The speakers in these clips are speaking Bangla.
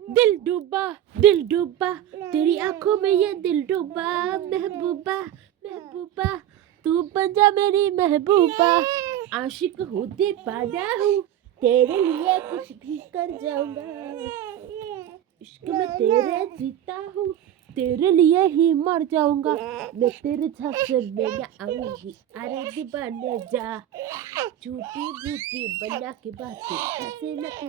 दिल डूबा दिल डूबा तेरी आँखों में ये दिल डूबा महबूबा महबूबा तू बन जा मेरी महबूबा आशिक होते पाजा हूँ तेरे लिए कुछ भी कर जाऊँगा इश्क में तेरे जीता हूँ तेरे लिए ही मर जाऊँगा। मैं तेरे झांसे में न आऊँगी। अरे दीवाने जा। झूठी झूठी बना के बातें ऐसे न तू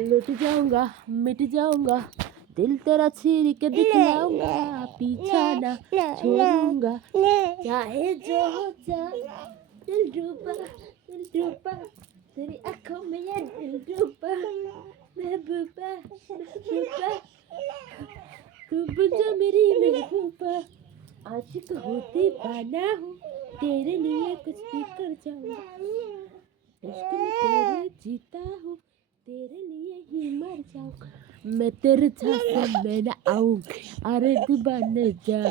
लुट जाऊँगा मिट जाऊँगा। दिल तेरा छीर के दिखलाऊँगा। पीछा ना छोड़ूँगा। चाहे जो हो जाए दिल डूबा दिल डूबा। तेरी आँखों में ये दिल डूबा। तू मेरी आशिक बाना हूँ, तेरे लिए कुछ भी कर तेरे जीता हूँ, तेरे लिए ही मर जाऊँगा मैं तेरे झांसे में न आऊँगी अरे दीवाने जा।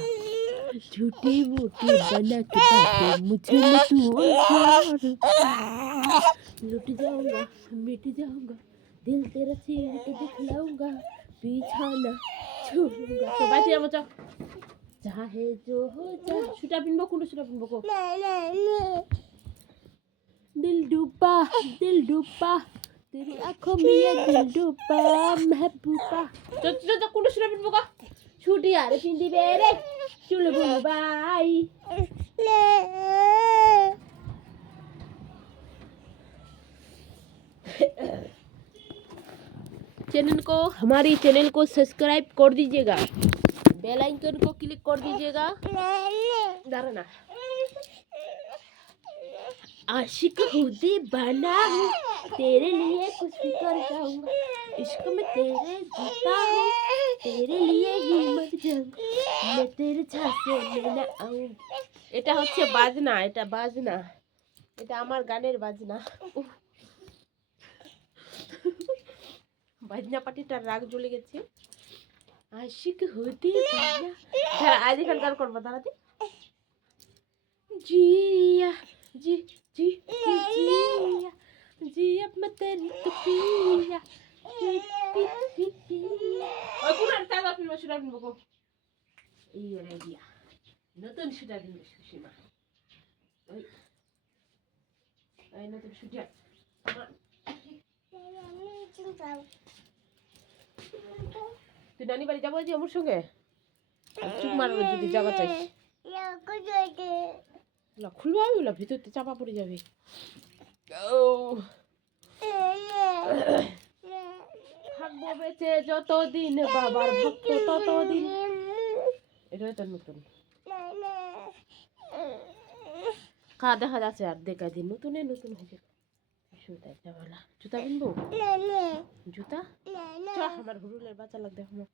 झूठी मूठी बना के मुझे लुट जाऊँगा, मिट जाऊँगा। दिल तेरा चीर के दिखलाऊंगा बिछाना छूऊंगा तो बाय तेरा बच्चा चाहे जो हो जा छुटा पिनबो कुंडो छुटा पिनबो को दिल डूबा दिल डूबा तेरी आंखों में ये दिल डूबा महबूबा तो तो तो कुंडो छुटा पिनबो का छुटी यार पिंदी बेरे चुल बुबाई ले चैनल को हमारी चैनल को सब्सक्राइब कर दीजिएगा बेल आइकन को क्लिक कर दीजिएगा दाराना आशिक खुदी बना हूँ तेरे लिए कुछ भी कर जाऊंगा इश्क में तेरे जीता हूँ तेरे लिए ही मर जाऊंगा मैं तेरे झांसे में ना आऊँ এটা হচ্ছে বাজনা এটা বাজনা এটা আমার গানের বাজনা ভাজনাপাটিটার রাগ জ্বলে গেছে। আশিক হতে হ্যাঁ, আজ এখান গান করব দাঁড়াতে জিয়া, জি জি জিয়া জিয়া মাতারি তো পিয়া ওই কোন একটা গান গো এই ওরা নতুন শুটা কিনবে সুসীমা ওই নতুন শুটা তুই নানি বাড়ি যাব যে আমার সঙ্গে? চুপ মারবো যদি যাওয়া চাই খুলবো আমি ওলা ভিতরতে চাপা পড়ে যাবে। ও থাকব বেঁচে যতদিন, বাবার ভক্ত ততদিন। এটাই তো নতুন। খা, দেখা যাচ্ছে আর দেখা দিন নতুনে নতুন হয়ে যাবে জুতা একটা বলা জুতা কিনবো জুতা চ আমার হুরুলের বাচ্চা লাগ দেখো না।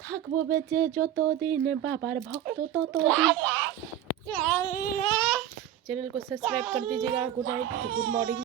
থাকবো বেঁচে যতদিন বাবার ভক্ত ততদিন चैनल को सब्सक्राइब कर दीजिएगा गुड नाइट गुड मॉर्निंग